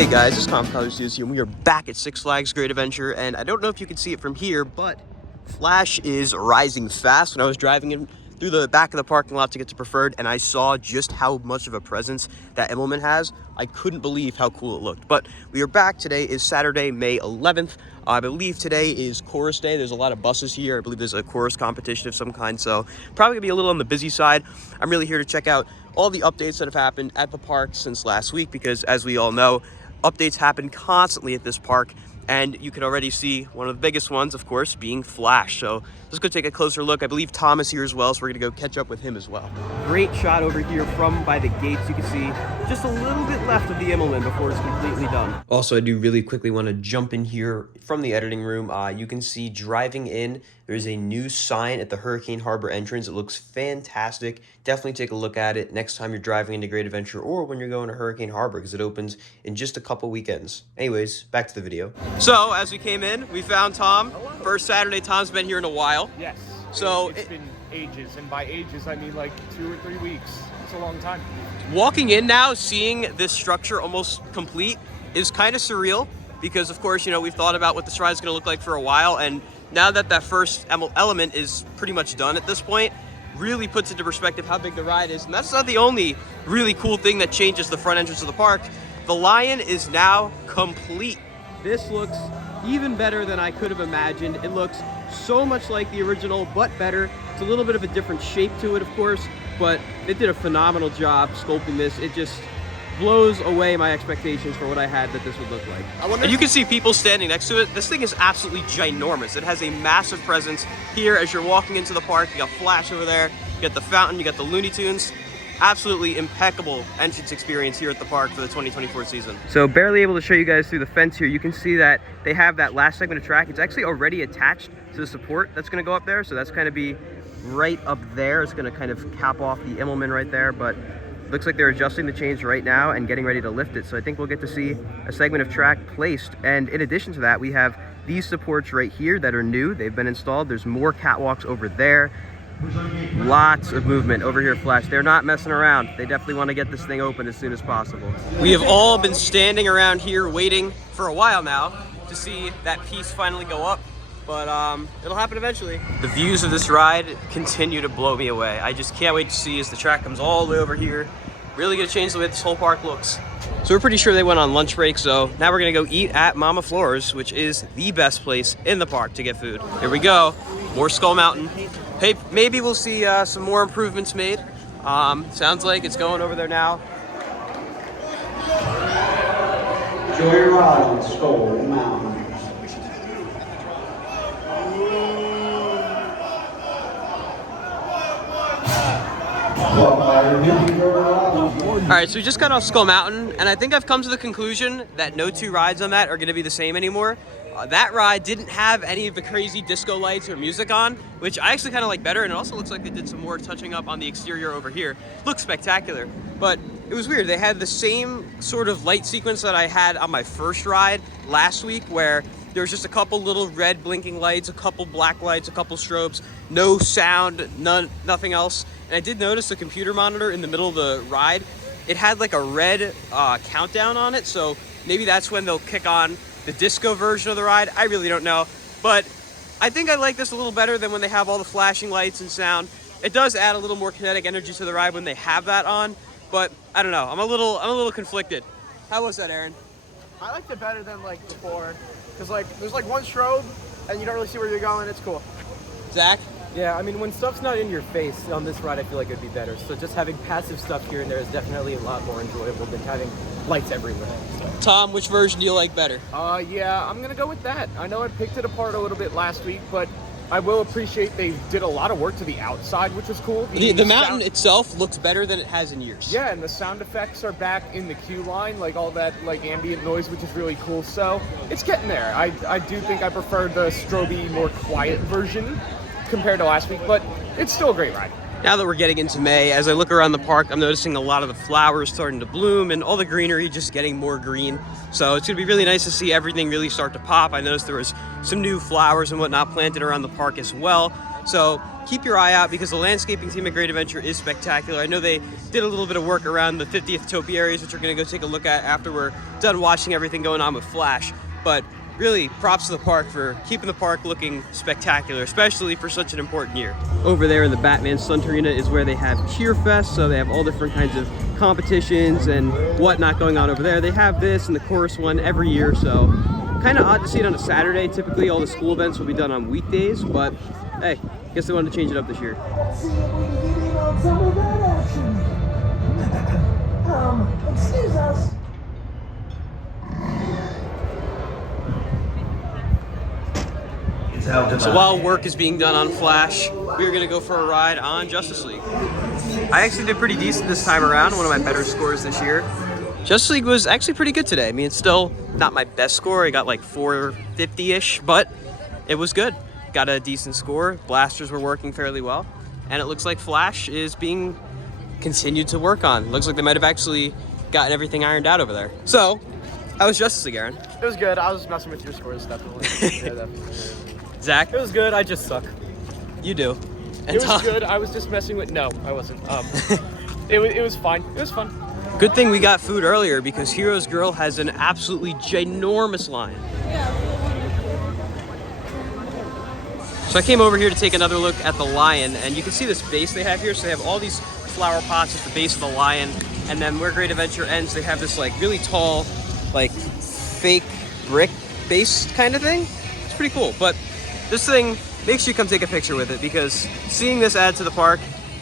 Hey guys, it's Tom Studios here, and we are back at Six Flags Great Adventure, and I don't know if you can see it from here, but Flash is rising fast. When I was driving in through the back of the parking lot to get to Preferred, and I saw just how much of a presence that Immelman has, I couldn't believe how cool it looked. But we are back. Today is Saturday, May 11th. I believe today is chorus day. There's a lot of buses here. I believe there's a chorus competition of some kind, so probably gonna be a little on the busy side. I'm really here to check out all the updates that have happened at the park since last week, because as we all know, updates happen constantly at this park, and you can already see one of the biggest ones, of course, being Flash. So let's go take a closer look. I believe Tom is here as well, so we're gonna go catch up with him as well. Great shot over here from by the gates. You can see just a little bit left of the Immelman before it's completely done. Also, I do really quickly want to jump in here from the editing room. You can see driving in, there's a new sign at the Hurricane Harbor entrance. It looks fantastic. Definitely take a look at it next time you're driving into Great Adventure or when you're going to Hurricane Harbor, because it opens in just a couple weekends. Anyways, back to the video. So as we came in, we found Tom. Hello. First Saturday. Tom's been here in a while. Yes. So it's been ages, and by ages I mean like 2 or 3 weeks. It's a long time. Walking in now, seeing this structure almost complete is kind of surreal, because of course, you know, we've thought about what this ride is going to look like for a while, and now that that first element is pretty much done at this point, really puts into perspective how big the ride is. And that's not the only really cool thing that changes the front entrance of the park. The Lion is now complete. This looks even better than I could have imagined. It looks so much like the original, but better. It's a little bit of a different shape to it, of course, but it did a phenomenal job sculpting this. It just blows away my expectations for what I had that this would look like. And you can see people standing next to it. This thing is absolutely ginormous. It has a massive presence here as you're walking into the park. You got Flash over there, you got the fountain, you got the Looney Tunes. Absolutely impeccable entrance experience here at the park for the 2024 season. So barely able to show you guys through the fence here. You can see that they have that last segment of track. It's actually already attached to the support that's gonna go up there. So that's gonna be right up there. It's gonna kind of cap off the Immelman right there, but looks like they're adjusting the chains right now and getting ready to lift it. So I think we'll get to see a segment of track placed. And in addition to that, we have these supports right here that are new. They've been installed. There's more catwalks over there. Lots of movement over here at Flash. They're not messing around. They definitely want to get this thing open as soon as possible. We have all been standing around here waiting for a while now to see that piece finally go up, but it'll happen eventually. The views of this ride continue to blow me away. I just can't wait to see as the track comes all the way over here. Really gonna change the way this whole park looks. So we're pretty sure they went on lunch break, so now we're gonna go eat at Mama Flora's, which is the best place in the park to get food. Here we go, more Skull Mountain. Hey, maybe we'll see some more improvements made. Sounds like it's going over there now. Joyride on Skull Mountain. All right, so we just got off Skull Mountain, and I think I've come to the conclusion that no two rides on that are gonna be the same anymore. That ride didn't have any of the crazy disco lights or music on, which I actually kind of like better, and it also looks like they did some more touching up on the exterior over here. Looks spectacular, but it was weird. They had the same sort of light sequence that I had on my first ride last week, where there was just a couple little red blinking lights, a couple black lights, a couple strobes, no sound, nothing else. And I did notice the computer monitor in the middle of the ride, it had like a red countdown on it, so maybe that's when they'll kick on the disco version of the ride. I really don't know, but I think I like this a little better than when they have all the flashing lights and sound. It does add a little more kinetic energy to the ride when they have that on, but I don't know. I'm a little conflicted. How was that, Aaron? I liked it better than like before, because like there's like one strobe and you don't really see where you're going. It's cool. Zach? Yeah, I mean, when stuff's not in your face on this ride, I feel like it'd be better. So just having passive stuff here and there is definitely a lot more enjoyable than having lights everywhere. So. Tom, which version do you like better? Yeah, I'm gonna go with that. I know I picked it apart a little bit last week, but I will appreciate they did a lot of work to the outside, which was cool. The mountain itself looks better than it has in years. Yeah, and the sound effects are back in the queue line, like all that like ambient noise, which is really cool. So it's getting there. I do think I prefer the stroby, more quiet version compared to last week, but it's still a great ride. Now that we're getting into May, as I look around the park, I'm noticing a lot of the flowers starting to bloom and all the greenery just getting more green. So it's gonna be really nice to see everything really start to pop. I noticed there was some new flowers and whatnot planted around the park as well. So keep your eye out because the landscaping team at Great Adventure is spectacular. I know they did a little bit of work around the 50th topi areas, which we're gonna go take a look at after we're done watching everything going on with Flash. But really, props to the park for keeping the park looking spectacular, especially for such an important year. Over there in the Batman Stunt Arena is where they have Cheer Fest, so they have all different kinds of competitions and whatnot going on over there. They have this and the chorus one every year, so kind of odd to see it on a Saturday. Typically, all the school events will be done on weekdays, but hey, guess they wanted to change it up this year. Excuse us. So while work is being done on Flash, we're gonna go for a ride on Justice League. I actually did pretty decent this time around, one of my better scores this year. Justice League was actually pretty good today. I mean, it's still not my best score. I got like 450-ish, but it was good. Got a decent score. Blasters were working fairly well. And it looks like Flash is being continued to work on. Looks like they might have actually gotten everything ironed out over there. So, how was Justice League, Aaron? It was good. I was messing with your scores, definitely. Yeah, definitely. Zach? It was good. I just suck. You do. And It was Tom? good. I was just messing with. No, I wasn't. It was fine. It was fun. Good thing we got food earlier because Hero's Grill has an absolutely ginormous line. So I came over here to take another look at the lion, and you can see this base they have here. So they have all these flower pots at the base of the lion, and then where Great Adventure ends, they have this like really tall, like fake brick base kind of thing. It's pretty cool, but this thing, make sure you come take a picture with it because seeing this add to the park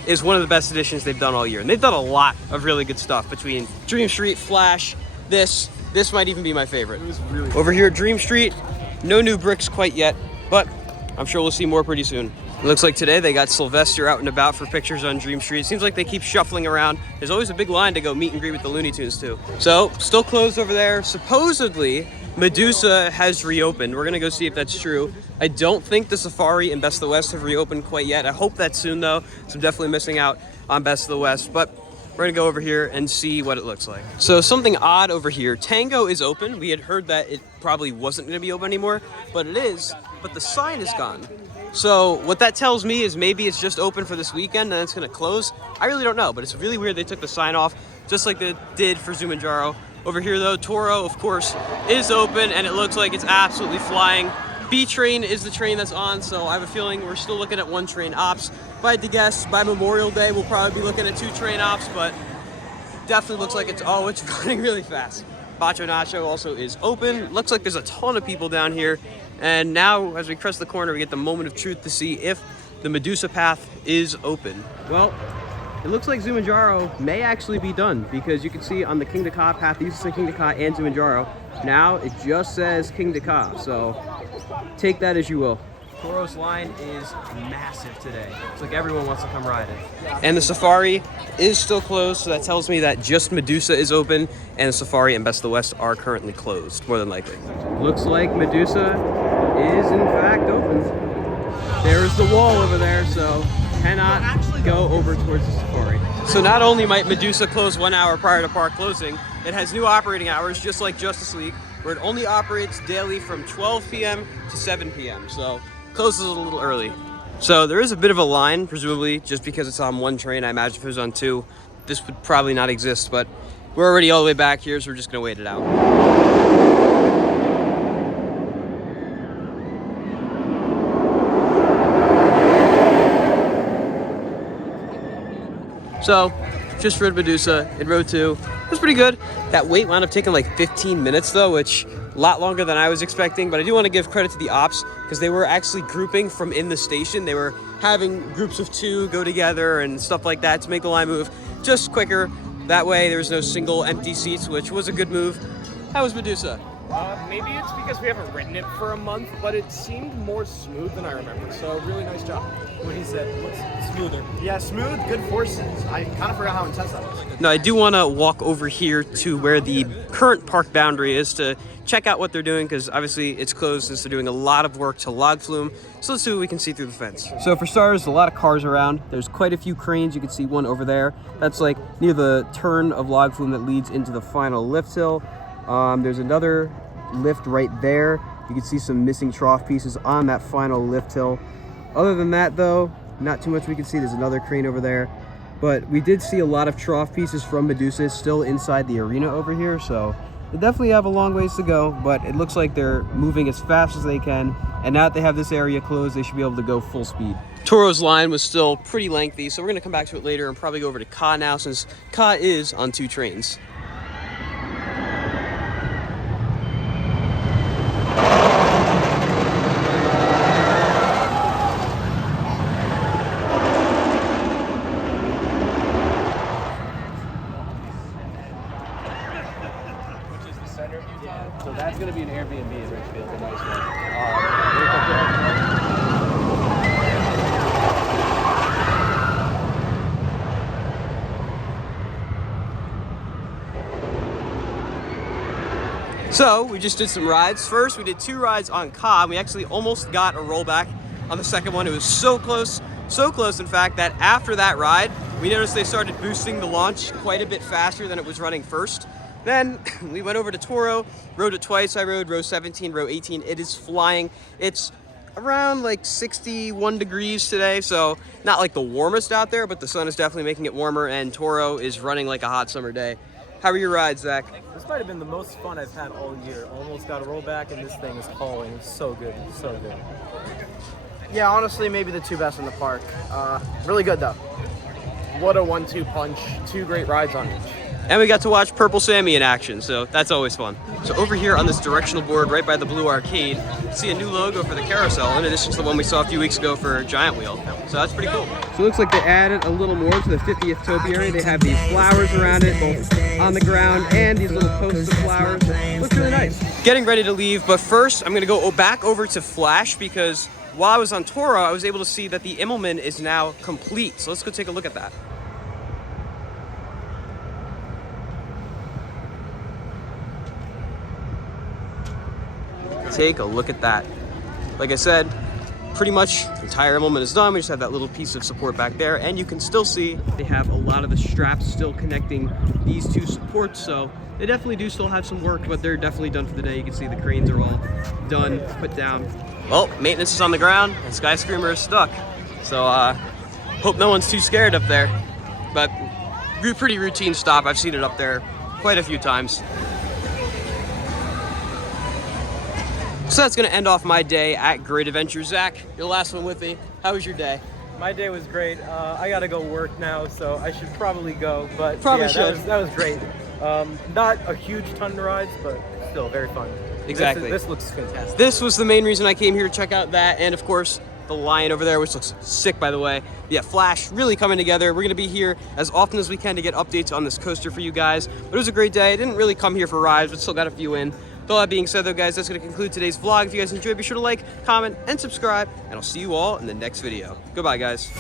is one of the best additions they've done all year. And they've done a lot of really good stuff between Dream Street, Flash, this might even be my favorite. It was really Over here at Dream Street, no new bricks quite yet, but I'm sure we'll see more pretty soon. It looks like today they got Sylvester out and about for pictures on Dream Street. It seems like they keep shuffling around. There's always a big line to go meet and greet with the Looney Tunes too. So, still closed over there. Supposedly, Medusa has reopened. We're gonna go see if that's true. I don't think the Safari and Best of the West have reopened quite yet. I hope that's soon though, so I'm definitely missing out on Best of the West, but we're gonna go over here and see what it looks like. So something odd over here, Tango is open. We had heard that it probably wasn't gonna be open anymore, but it is, but the sign is gone. So what that tells me is maybe it's just open for this weekend and it's gonna close. I really don't know, but it's really weird they took the sign off, just like they did for Zumanjaro. Over here though, Toro, of course, is open and it looks like it's absolutely flying. B train is the train that's on, so I have a feeling we're still looking at one train ops. If I had to guess, by Memorial Day, we'll probably be looking at 2 train ops, but definitely looks like it's running really fast. Bacho Nacho also is open. Looks like there's a ton of people down here. And now, as we crest the corner, we get the moment of truth to see if the Medusa path is open. Well, it looks like Zumanjaro may actually be done because you can see on the King to Ka path, it used to say King to Ka and Zumanjaro. Now it just says King to Ka, so take that as you will. Toro's line is massive today. It's like everyone wants to come ride it. And the Safari is still closed, so that tells me that just Medusa is open and the Safari and Best of the West are currently closed, more than likely. Looks like Medusa is in fact open. There's the wall over there, so cannot go over towards the Safari. So not only might Medusa close 1 hour prior to park closing, it has new operating hours just like Justice League, where it only operates daily from 12 p.m. to 7 p.m. So closes a little early. So there is a bit of a line, presumably just because it's on one train. I imagine if it was on 2, this would probably not exist, but we're already all the way back here, so we're just gonna wait it out. So, just rode Medusa in row 2. It was pretty good. That wait wound up taking like 15 minutes though, which a lot longer than I was expecting, but I do want to give credit to the ops because they were actually grouping from in the station. They were having groups of 2 go together and stuff like that to make the line move just quicker. That way there was no single empty seats, which was a good move. How was Medusa? Maybe it's because we haven't ridden it for a month, but it seemed more smooth than I remember. So really nice job. What he said, looks smoother. Yeah, smooth, good forces. I kind of forgot how intense that was. No, I do want to walk over here to where the current park boundary is to check out what they're doing, because obviously it's closed since they're doing a lot of work to log flume. So let's see what we can see through the fence. So for starters, a lot of cars around. There's quite a few cranes. You can see one over there. That's like near the turn of log flume that leads into the final lift hill. There's another lift right there. You can see some missing trough pieces on that final lift hill. Other than that though, not too much we can see. There's another crane over there. But we did see a lot of trough pieces from Medusa still inside the arena over here, so they definitely have a long ways to go, but it looks like they're moving as fast as they can, and now that they have this area closed, they should be able to go full speed. Toro's line was still pretty lengthy, so we're gonna come back to it later and probably go over to Ka now, since Ka is on 2 trains. So that's going to be an Airbnb in Richfield, a nice one. So we just did some rides. First, we did 2 rides on Ka, and we actually almost got a rollback on the second one. It was so close in fact, that after that ride, we noticed they started boosting the launch quite a bit faster than it was running first. Then we went over to Toro, rode it twice. I rode row 17, row 18. It is flying. It's around like 61 degrees today, so not like the warmest out there, but the sun is definitely making it warmer, and Toro is running like a hot summer day. How were your rides, Zach? This might have been the most fun I've had all year. Almost got a rollback, and this thing is hauling. It's so good, so good. Yeah, honestly, maybe the 2 best in the park. Really good though. What a 1-2 punch. 2 great rides on each. And we got to watch Purple Sammy in action, so that's always fun. So over here on this directional board right by the Blue Arcade, you see a new logo for the carousel, in addition to the one we saw a few weeks ago for Giant Wheel. So that's pretty cool. So it looks like they added a little more to the 50th topiary. They have these flowers around it, both on the ground and these little posts of flowers. Looks really nice. Getting ready to leave, but first I'm gonna go back over to Flash, because while I was on Toro, I was able to see that the Immelman is now complete. So let's go take a look at that. Take a look at that. Like I said, pretty much the entire Immelman is done. We just have that little piece of support back there, and you can still see they have a lot of the straps still connecting these 2 supports, so they definitely do still have some work, but they're definitely done for the day. You can see the cranes are all done, put down. Well, maintenance is on the ground, and Skyscreamer is stuck. So hope no one's too scared up there, but pretty routine stop. I've seen it up there quite a few times. So that's gonna end off my day at Great Adventure. Zach, your last one with me. How was your day? My day was great. I gotta go work now, so I should probably go. But Probably yeah, should. That was great. Not a huge ton of rides, but still very fun. Exactly. This looks fantastic. This was the main reason I came here to check out that, and of course, the lion over there, which looks sick, by the way. Yeah, Flash really coming together. We're gonna be here as often as we can to get updates on this coaster for you guys. But it was a great day. I didn't really come here for rides, but still got a few in. With all that being said though, guys, that's gonna conclude today's vlog. If you guys enjoyed, be sure to like, comment, and subscribe, and I'll see you all in the next video. Goodbye, guys.